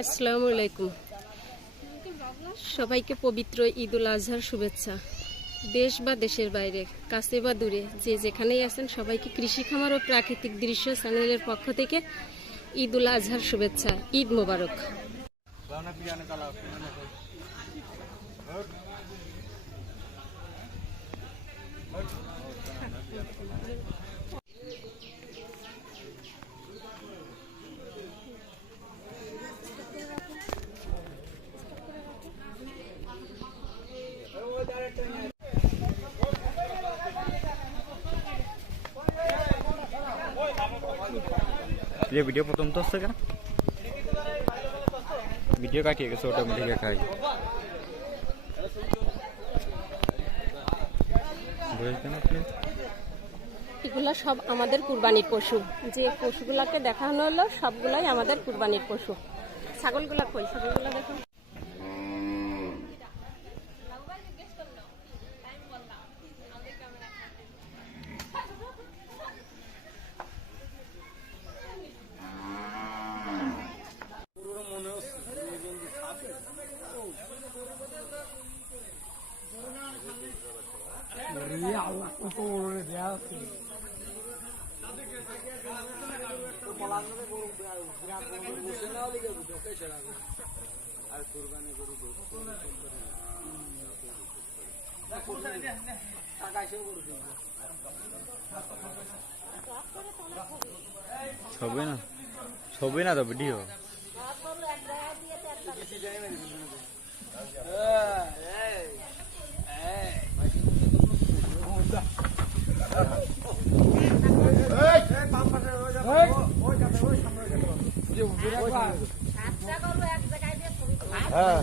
আসসালামু আলাইকুম। সবাইকে পবিত্র ঈদ উল আজহার শুভেচ্ছা। দেশ বা দেশের বাইরে, কাছে বা দূরে, যে যেখানেই আছেন সবাইকে কৃষি খামার ও প্রাকৃতিক দৃশ্য চ্যানেলের পক্ষ থেকে ঈদ উল আজহার শুভেচ্ছা। ঈদ মোবারক। ये वीडियो प्रथम तो क्या वीडियो काटिए ऑटोमेटिक खाई বুঝছেন আপনি? এগুলো সব আমাদের কুরবানির পশু। যে পশুগুলাকে দেখানো হলো সবগুলাই আমাদের কুরবানির পশু। ছাগলগুলা কই? ছাগলগুলা দেখুন। ছবি না তো ভিডিও হ্যাঁ